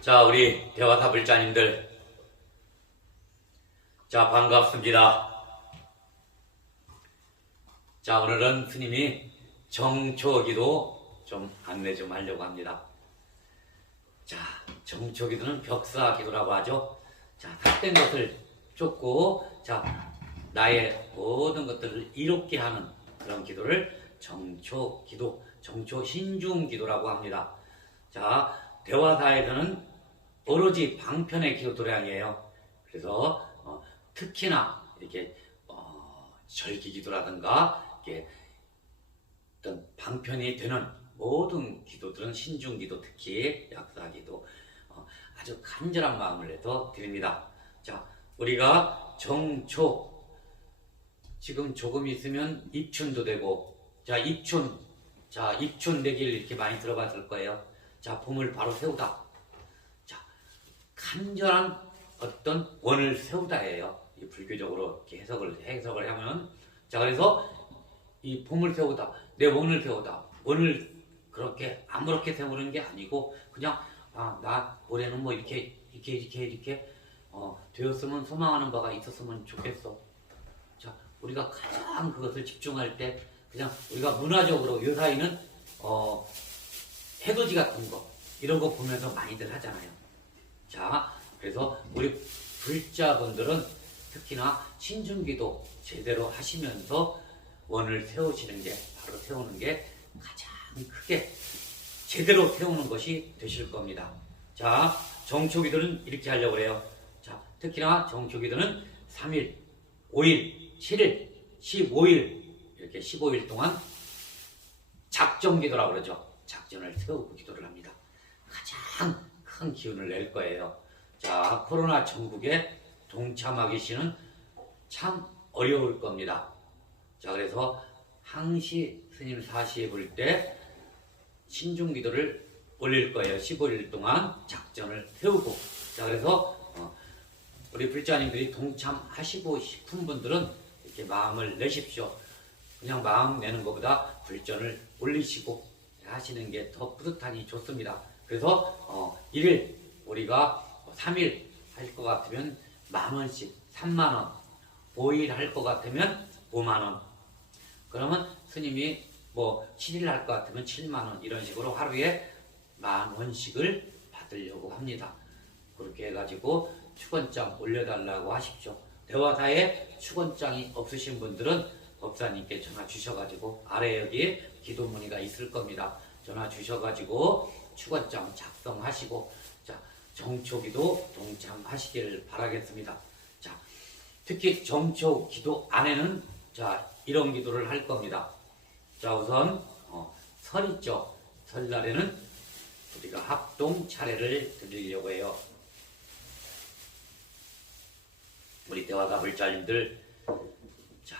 자, 우리 대화사불자님들, 자, 반갑습니다. 자, 오늘은 스님이 정초기도 좀 안내 좀 하려고 합니다. 자, 정초기도는 벽사기도라고 하죠. 자, 삭된 것을 쫓고, 자, 나의 모든 것들을 이롭게 하는 그런 기도를 정초기도, 정초신중기도라고 합니다. 자, 대화사에서는 오로지 방편의 기도 도량이에요. 그래서 특히나 이렇게 절기기도라든가 이렇게 어떤 방편이 되는 모든 기도들은 신중기도, 특히 약사기도 아주 간절한 마음을 내서 드립니다. 자, 우리가 정초, 지금 조금 있으면 입춘도 되고, 자, 입춘 내길 이렇게 많이 들어봤을 거예요. 자, 봄을 바로 세우다. 자, 간절한 어떤 원을 세우다예요. 이 불교적으로 이렇게 해석을 하면, 자, 그래서 이 봄을 세우다, 내 원을 세우다. 원을 그렇게 아무렇게 세우는 게 아니고 그냥 나 올해는 뭐 이렇게 되었으면, 소망하는 바가 있었으면 좋겠어. 자, 우리가 가장 그것을 집중할 때 그냥 우리가 문화적으로 요사이는 해돋이 같은 거 이런 거 보면서 많이들 하잖아요. 자, 그래서 우리 불자분들은 특히나 신중기도 제대로 하시면서 원을 세우시는 게, 바로 세우는 게 가장 크게 제대로 세우는 것이 되실 겁니다. 자, 정초기도는 이렇게 하려고 그래요. 자, 특히나 정초기도는 3일, 5일, 7일, 15일 이렇게 15일 동안 작정기도라고 그러죠. 작전을 세우고 기도를 합니다. 가장 큰 기운을 낼 거예요. 자, 코로나 전국에 동참하기 씨는 참 어려울 겁니다. 자, 그래서 항시 스님 사시에 볼 때 신중기도를 올릴 거예요. 15일 동안 작전을 세우고. 자, 그래서 우리 불자님들이 동참하시고 싶은 분들은 이렇게 마음을 내십시오. 그냥 마음 내는 것보다 불전을 올리시고 하시는 게 더 뿌듯하니 좋습니다. 그래서 1일 우리가 3일 할 것 같으면 10,000원씩 30,000원, 5일 할 것 같으면 50,000원, 그러면 스님이 뭐 7일 할 것 같으면 70,000원, 이런 식으로 하루에 10,000원씩을 받으려고 합니다. 그렇게 해가지고 축원장 올려달라고 하십시오. 대화사에 축원장이 없으신 분들은 법사님께 전화 주셔가지고, 아래 여기 기도 문의가 있을 겁니다. 전화 주셔가지고 축원장 작성하시고, 자, 정초기도 동참하시기를 바라겠습니다. 자, 특히 정초기도 안에는 자, 이런 기도를 할 겁니다. 자, 우선 설 있죠. 설날에는 우리가 합동 차례를 드리려고 해요. 우리 대화사 불자님들, 자,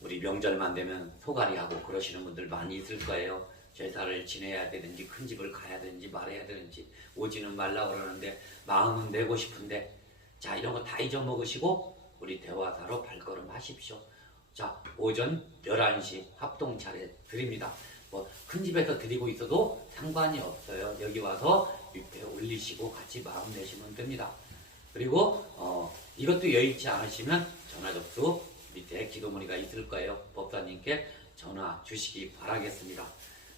우리 명절만 되면 소가리하고 그러시는 분들 많이 있을 거예요. 제사를 지내야 되든지 큰 집을 가야 되든지 말아야 되든지 오지는 말라 그러는데 마음은 내고 싶은데, 자, 이런 거 다 잊어먹으시고 우리 대화사로 발걸음 하십시오. 자, 오전 11시 합동 차례 드립니다. 뭐 큰 집에서 드리고 있어도 상관이 없어요. 여기 와서 밑에 올리시고 같이 마음 내시면 됩니다. 그리고 이것도 여의치 않으시면 전화 접수 밑에 기도 문의가 있을 거예요. 법사님께 전화 주시기 바라겠습니다.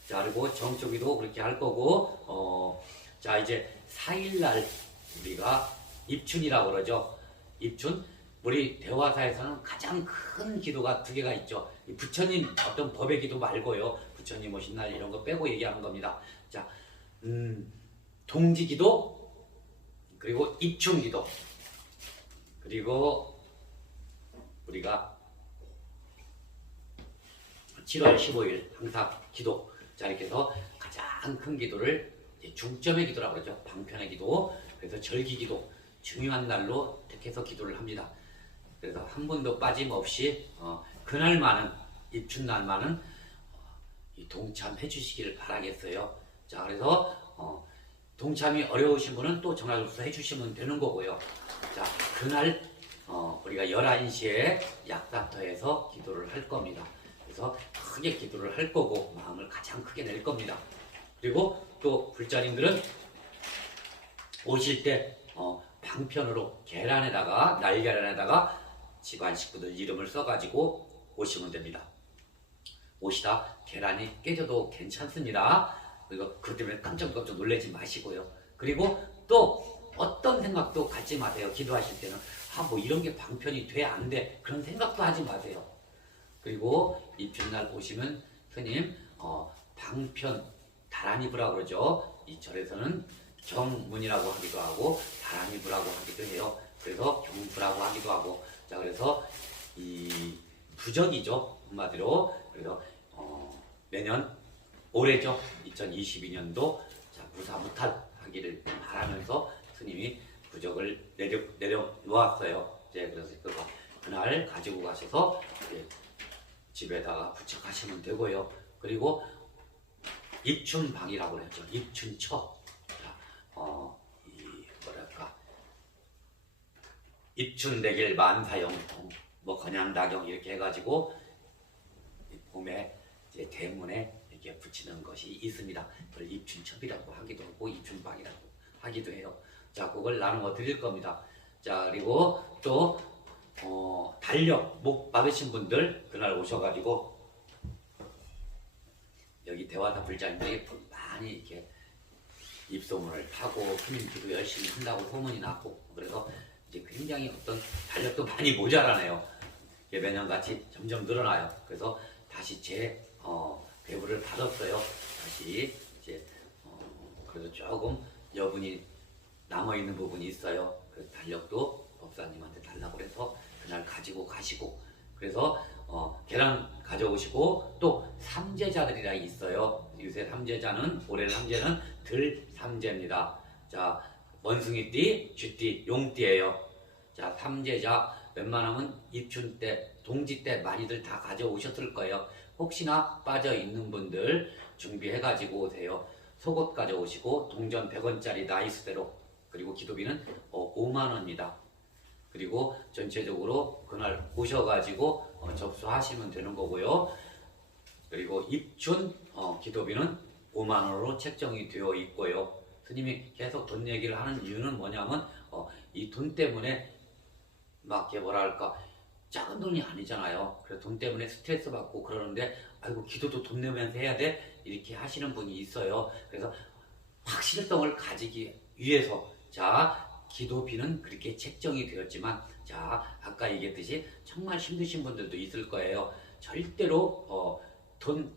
자, 그리고 정초기도 그렇게 할 거고, 자, 이제 4일날 우리가 입춘이라고 그러죠. 입춘, 우리 대화사에서는 가장 큰 기도가 2개가 있죠. 부처님 어떤 법의 기도 말고요. 부처님 오신 날 이런 거 빼고 얘기하는 겁니다. 자, 동지기도, 그리고 입춘기도, 그리고 우리가 7월 15일 항상 기도. 자, 이렇게 해서 가장 큰 기도를 중점의 기도라고 그러죠. 방편의 기도. 그래서 절기기도, 중요한 날로 택해서 기도를 합니다. 그래서 한 번도 빠짐없이 그날만은, 입춘날만은 동참해 주시기를 바라겠어요. 자, 그래서 동참이 어려우신 분은 또 전화 접수 해주시면 되는 거고요. 자, 그날 우리가 11시에 약사터에서 기도를 할 겁니다. 그래서 크게 기도를 할 거고 마음을 가장 크게 낼 겁니다. 그리고 또 불자님들은 오실 때 방편으로 계란에다가 날계란에다가 집안 식구들 이름을 써가지고 오시면 됩니다. 오시다 계란이 깨져도 괜찮습니다. 그리고 그것 때문에 깜짝깜짝 놀라지 마시고요. 그리고 또 어떤 생각도 갖지 마세요. 기도하실 때는 뭐 이런 게 방편이 돼 안 돼 그런 생각도 하지 마세요. 그리고 입춘날 오시면 스님 방편 다란이부라고 그러죠. 이 절에서는 경문이라고 하기도 하고 다란이부라고 하기도 해요. 그래서 경부라고 하기도 하고, 자 그래서 이 부적이죠 한마디로. 그래서 내년 올해죠 2022년도 자 무사무탈하기를 바라면서 스님이 부적을 내려놓았어요. 이제 그래서 그날 가지고 가셔서 집에다가 부착하시면 되고요. 그리고 입춘방이라고 그랬죠. 입춘처. 뭐랄까 입춘대길 만사형통 뭐 건양다경 이렇게 해가지고 봄에 이제 대문에 이렇게 붙이는 것이 있습니다. 그걸 입춘첩이라고 하기도 하고 입춘방이라고 하기도 해요. 자 그걸 나누어 드릴 겁니다. 자 그리고 또 달력 목 받으신 분들 그날 오셔가지고 여기 대화사 불자님들이 많이 이렇게 입소문을 하고 스님 기도 열심히 한다고 소문이 났고, 그래서 이제 굉장히 어떤 달력도 많이 모자라네요. 매년같이 점점 늘어나요. 그래서 다시 제 배부를 받았어요. 다시 이제 그래도 조금 여분이 남아있는 부분이 있어요. 그 달력도 법사님한테 달라고 해서 그날 가지고 가시고, 그래서 계란 가져오시고 또 삼재자들이라 있어요. 요새 삼재자는 올해 삼재는 들삼재입니다. 자 원숭이띠, 쥐띠, 용띠예요. 자 삼재자 웬만하면 입춘 때, 동지 때 많이들 다 가져오셨을 거예요. 혹시나 빠져 있는 분들 준비해가지고 오세요. 속옷 가져오시고 동전 100원짜리 나이스대로, 그리고 기도비는 5만 원입니다. 그리고 전체적으로 그날 오셔가지고 접수하시면 되는 거고요. 그리고 입춘 기도비는 5만 원으로 책정이 되어 있고요. 스님이 계속 돈 얘기를 하는 이유는 뭐냐면 이 돈 때문에 막 뭐랄까 작은 돈이 아니잖아요. 그래서 돈 때문에 스트레스 받고 그러는데 아이고 기도도 돈 내면서 해야 돼? 이렇게 하시는 분이 있어요. 그래서 확실성을 가지기 위해서 자 기도비는 그렇게 책정이 되었지만, 자 아까 얘기했듯이 정말 힘드신 분들도 있을 거예요. 절대로 돈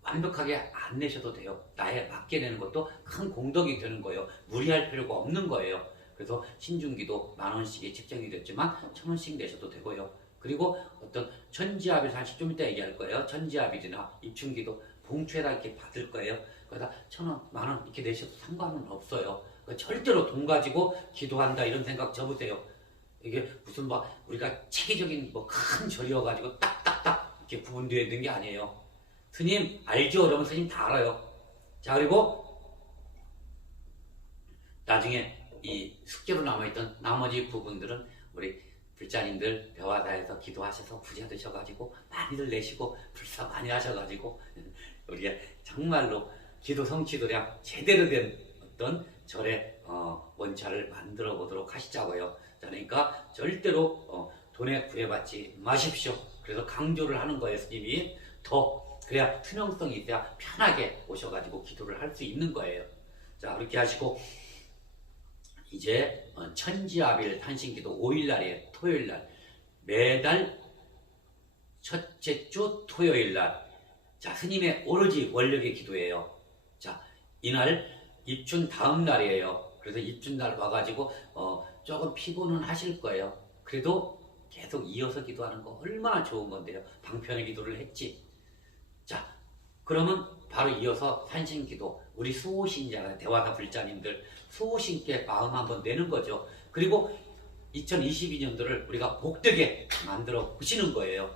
완벽하게 안 내셔도 돼요. 나에 맞게 내는 것도 큰 공덕이 되는 거예요. 무리할 필요가 없는 거예요. 그래서 신중기도 10,000원씩이 책정이 됐지만 1,000원씩 내셔도 되고요. 그리고 어떤 천지아빌, 사실 좀 이따 얘기할 거예요. 천지아빌이나 입춘기도 봉투에다 이렇게 받을 거예요. 거기다 1,000원, 10,000원 이렇게 내셔도 상관은 없어요. 절대로 돈 가지고 기도한다 이런 생각 접으세요. 이게 무슨 막 우리가 체계적인 큰 절이어가지고 딱딱딱 이렇게 구분되어 있는 게 아니에요. 스님 알죠? 여러분 스님 다 알아요. 자 그리고 나중에 이 숙제로 남아있던 나머지 부분들은 우리 불자님들 대화사에서 기도하셔서 부자 되셔가지고 많이들 내시고 불사 많이 하셔가지고 우리가 정말로 기도 성취도량 제대로 된 어떤 절의 원차를 만들어 보도록 하시자고요. 그러니까 절대로 돈에 구애받지 마십시오. 그래서 강조를 하는 거예요. 스님이 더 그래야 투명성이 있어야 편하게 오셔가지고 기도를 할 수 있는 거예요. 자 그렇게 하시고 이제 천지아빌 탄신기도 5일날이에요. 토요일날 매달 첫째 주 토요일날 자 스님의 오로지 원력의 기도예요. 자 이날 입춘 다음 날이에요. 그래서 입춘날 와가지고 조금 피곤은 하실 거예요. 그래도 계속 이어서 기도하는 거 얼마나 좋은 건데요. 방편의 기도를 했지. 자 그러면 바로 이어서 산신기도, 우리 수호신자 대화사 불자님들 수호신께 마음 한번 내는 거죠. 그리고 2022년도를 우리가 복되게 만들어 보시는 거예요.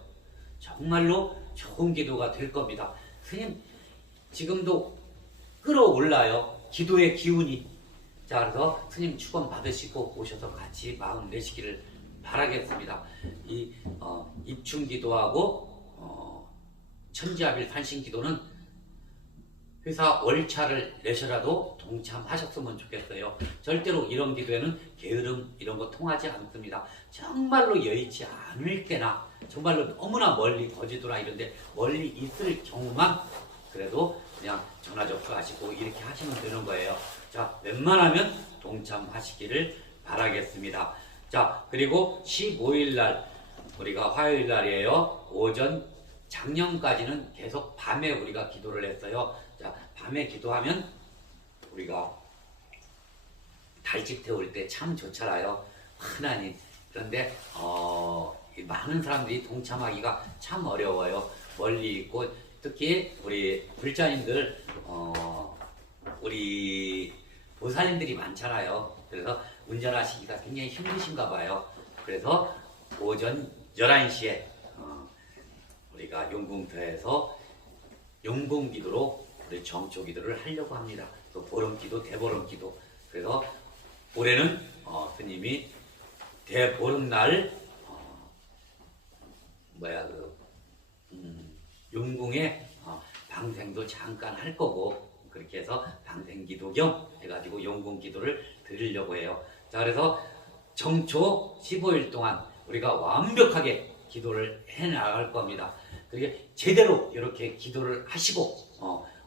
정말로 좋은 기도가 될 겁니다. 스님 지금도 끌어올라요. 기도의 기운이. 자 그래서 스님 축원 받으시고 오셔서 같이 마음 내시기를 바라겠습니다. 이 입춘기도하고 천지아빌 탄신기도는 회사 월차를 내셔라도 동참하셨으면 좋겠어요. 절대로 이런 기도에는 게으름 이런 거 통하지 않습니다. 정말로 여의치 않을 때나 정말로 너무나 멀리 거제도나 이런 데 멀리 있을 경우만 그래도 그냥 전화 접수하시고 이렇게 하시면 되는 거예요. 자, 웬만하면 동참하시기를 바라겠습니다. 자, 그리고 15일 날 우리가 화요일 날이에요. 오전 작년까지는 계속 밤에 우리가 기도를 했어요. 자, 밤에 기도하면 우리가 달집 태울 때 참 좋잖아요. 하나님. 그런데 많은 사람들이 동참하기가 참 어려워요. 멀리 있고 특히 우리 불자님들 우리 보살님들이 많잖아요. 그래서 운전하시기가 굉장히 힘드신가 봐요. 그래서 오전 11시에 우리가 용궁터에서 용궁기도로 우리 정초기도를 하려고 합니다. 또 보름기도, 대보름기도. 그래서 올해는 스님이 대보름날 용궁에 방생도 잠깐 할 거고 그렇게 해서 방생기도 겸 해가지고 용궁기도를 드리려고 해요. 자, 그래서 정초 15일 동안 우리가 완벽하게 기도를 해 나갈 겁니다. 그렇게 제대로 이렇게 기도를 하시고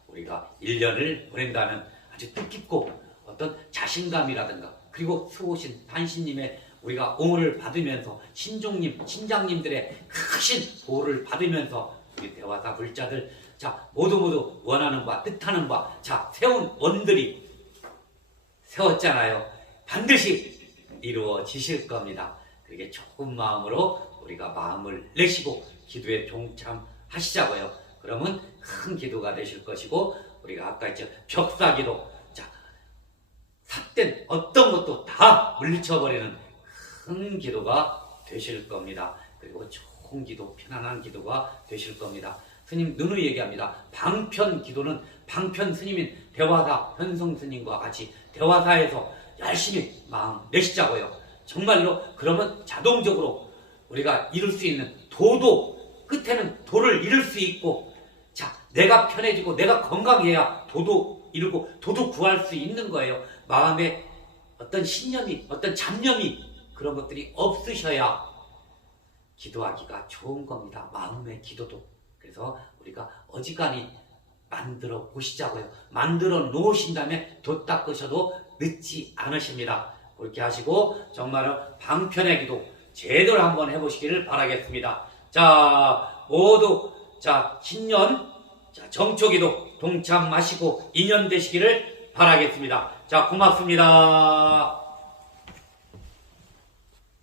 우리가 1년을 보낸다는 아주 뜻깊고 어떤 자신감이라든가 그리고 수호신 반신님의 우리가 옹호를 받으면서 신종님, 신장님들의 크신 보호를 받으면서 우리 대화사 불자들 자 모두 원하는 바 뜻하는 바 자 세운 원들이 세웠잖아요. 반드시 이루어지실 겁니다. 그렇게 조금 마음으로 우리가 마음을 내시고 기도에 동참하시자고요. 그러면 큰 기도가 되실 것이고 우리가 아까 했죠. 벽사기도 자 삿된 어떤 것도 다 물리쳐버리는 큰 기도가 되실 겁니다. 그리고 좋은 기도, 편안한 기도가 되실 겁니다. 스님 누누이 얘기합니다. 방편 기도는 방편 스님인 대화사 현성 스님과 같이 대화사에서 열심히 마음 내시자고요. 정말로 그러면 자동적으로 우리가 이룰 수 있는 도도 끝에는 도를 이룰 수 있고 자 내가 편해지고 내가 건강해야 도도 이루고 도도 구할 수 있는 거예요. 마음에 어떤 신념이 어떤 잡념이 그런 것들이 없으셔야 기도하기가 좋은 겁니다. 마음의 기도도. 그래서 우리가 어지간히 만들어 보시자고요. 만들어 놓으신 다음에 도 닦으셔도 늦지 않으십니다. 그렇게 하시고 정말로 방편의 기도 제대로 한번 해보시기를 바라겠습니다. 자 모두 자 신년 자 정초기도 동참하시고 인연 되시기를 바라겠습니다. 자 고맙습니다.